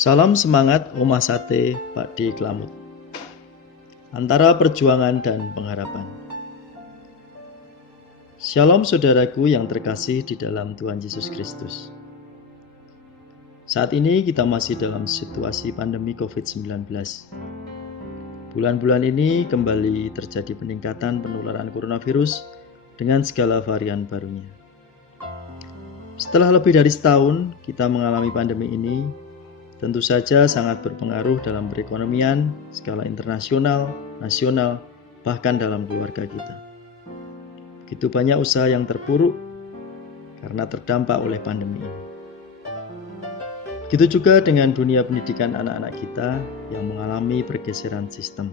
Salam semangat Oma Sate Pak D. Klamut. Antara perjuangan dan pengharapan. Shalom saudaraku yang terkasih di dalam Tuhan Yesus Kristus. Saat ini kita masih dalam situasi pandemi COVID-19. Bulan-bulan ini kembali terjadi peningkatan penularan coronavirus dengan segala varian barunya. Setelah lebih dari setahun kita mengalami pandemi ini, tentu saja sangat berpengaruh dalam perekonomian, skala internasional, nasional, bahkan dalam keluarga kita. Begitu banyak usaha yang terpuruk karena terdampak oleh pandemi ini. Begitu juga dengan dunia pendidikan anak-anak kita yang mengalami pergeseran sistem.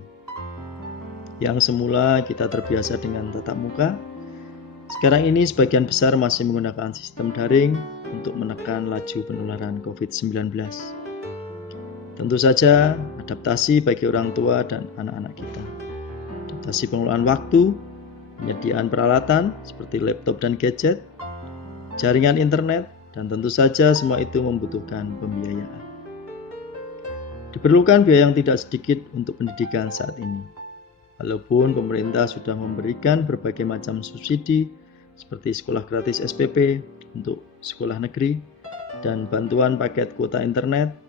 Yang semula kita terbiasa dengan tatap muka, sekarang ini sebagian besar masih menggunakan sistem daring untuk menekan laju penularan COVID-19. Tentu saja adaptasi bagi orang tua dan anak-anak kita. Adaptasi pengelolaan waktu, penyediaan peralatan seperti laptop dan gadget, jaringan internet, dan tentu saja semua itu membutuhkan pembiayaan. Diperlukan biaya yang tidak sedikit untuk pendidikan saat ini. Walaupun pemerintah sudah memberikan berbagai macam subsidi seperti sekolah gratis SPP untuk sekolah negeri dan bantuan paket kuota internet,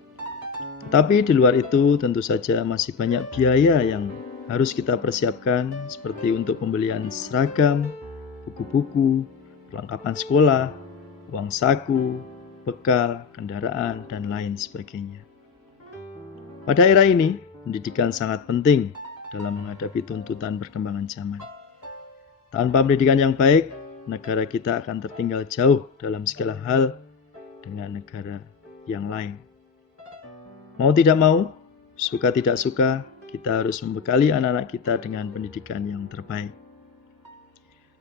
tetapi di luar itu tentu saja masih banyak biaya yang harus kita persiapkan seperti untuk pembelian seragam, buku-buku, perlengkapan sekolah, uang saku, bekal, kendaraan, dan lain sebagainya. Pada era ini, pendidikan sangat penting dalam menghadapi tuntutan perkembangan zaman. Tanpa pendidikan yang baik, negara kita akan tertinggal jauh dalam segala hal dengan negara yang lain. Mau tidak mau, suka tidak suka, kita harus membekali anak-anak kita dengan pendidikan yang terbaik.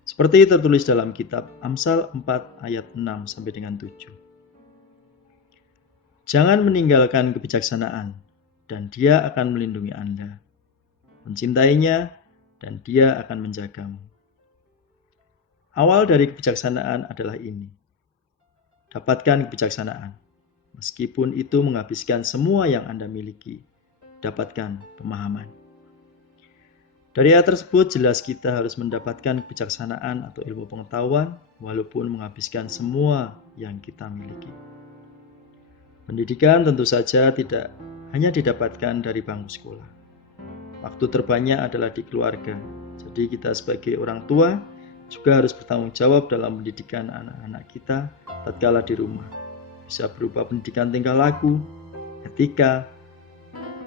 Seperti tertulis dalam kitab Amsal 4 ayat 6 sampai dengan 7. Jangan meninggalkan kebijaksanaan, dan dia akan melindungi Anda. Mencintainya, dan dia akan menjagamu. Awal dari kebijaksanaan adalah ini. Dapatkan kebijaksanaan. Meskipun itu menghabiskan semua yang Anda miliki, dapatkan pemahaman. Dari ayat tersebut jelas kita harus mendapatkan kebijaksanaan atau ilmu pengetahuan walaupun menghabiskan semua yang kita miliki. Pendidikan tentu saja tidak hanya didapatkan dari bangku sekolah. Waktu terbanyak adalah di keluarga. Jadi kita sebagai orang tua juga harus bertanggung jawab dalam pendidikan anak-anak kita tatkala di rumah. Bisa berupa pendidikan tingkah laku, etika,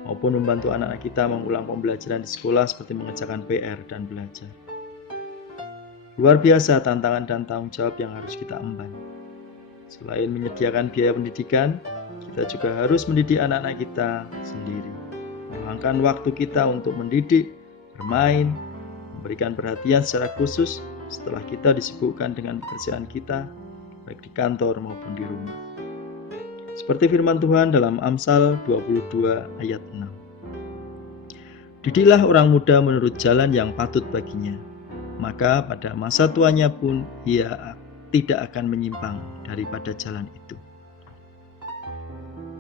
maupun membantu anak-anak kita mengulang pembelajaran di sekolah seperti mengerjakan PR dan belajar. Luar biasa tantangan dan tanggung jawab yang harus kita emban. Selain menyediakan biaya pendidikan, kita juga harus mendidik anak-anak kita sendiri. Meluangkan waktu kita untuk mendidik, bermain, memberikan perhatian secara khusus setelah kita disibukkan dengan pekerjaan kita, baik di kantor maupun di rumah. Seperti firman Tuhan dalam Amsal 22 ayat 6. Didiklah orang muda menurut jalan yang patut baginya, maka pada masa tuanya pun ia tidak akan menyimpang daripada jalan itu.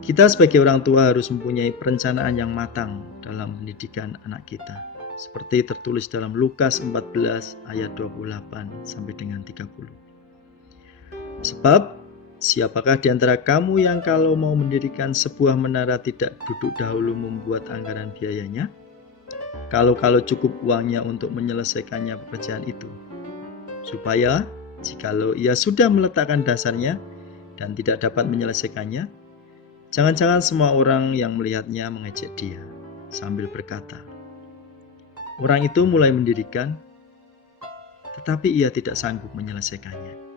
Kita sebagai orang tua harus mempunyai perencanaan yang matang dalam pendidikan anak kita, seperti tertulis dalam Lukas 14 ayat 28 sampai dengan 30. Sebab siapakah di antara kamu yang kalau mau mendirikan sebuah menara tidak duduk dahulu membuat anggaran biayanya? Kalau cukup uangnya untuk menyelesaikannya pekerjaan itu. Supaya jikalau ia sudah meletakkan dasarnya dan tidak dapat menyelesaikannya, jangan-jangan semua orang yang melihatnya mengejek dia sambil berkata, orang itu mulai mendirikan, tetapi ia tidak sanggup menyelesaikannya.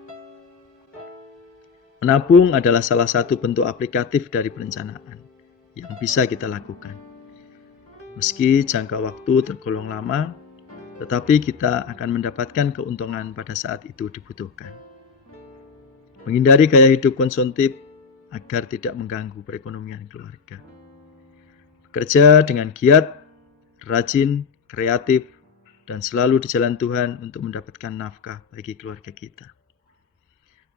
Menabung adalah salah satu bentuk aplikatif dari perencanaan yang bisa kita lakukan. Meski jangka waktu tergolong lama, tetapi kita akan mendapatkan keuntungan pada saat itu dibutuhkan. Menghindari gaya hidup konsumtif agar tidak mengganggu perekonomian keluarga. Bekerja dengan giat, rajin, kreatif, dan selalu di jalan Tuhan untuk mendapatkan nafkah bagi keluarga kita.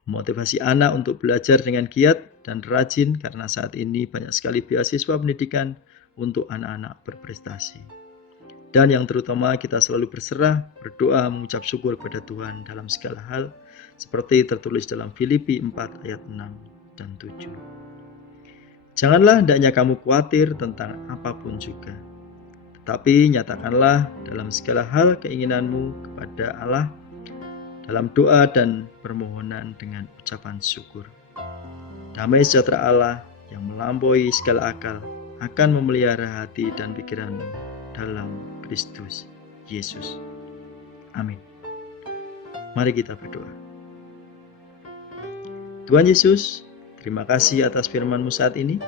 memotivasi anak untuk belajar dengan giat dan rajin karena saat ini banyak sekali beasiswa pendidikan untuk anak-anak berprestasi. Dan yang terutama kita selalu berserah, berdoa, mengucap syukur kepada Tuhan dalam segala hal, seperti tertulis dalam Filipi 4 ayat 6 dan 7. Janganlah hendaknya kamu khawatir tentang apapun juga, tetapi nyatakanlah dalam segala hal keinginanmu kepada Allah dalam doa dan permohonan dengan ucapan syukur. Damai sejahtera Allah yang melampaui segala akal akan memelihara hati dan pikiranmu dalam Kristus Yesus. Amin. Mari kita berdoa. Tuhan Yesus, terima kasih atas firman-Mu saat ini.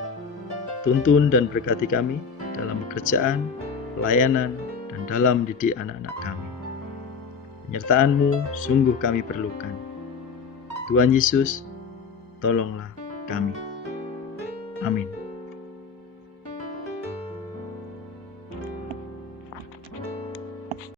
Tuntun dan berkati kami dalam pekerjaan, pelayanan, dan dalam didik anak-anak kami. Penyertaan-Mu sungguh kami perlukan. Tuhan Yesus, tolonglah kami. Amin.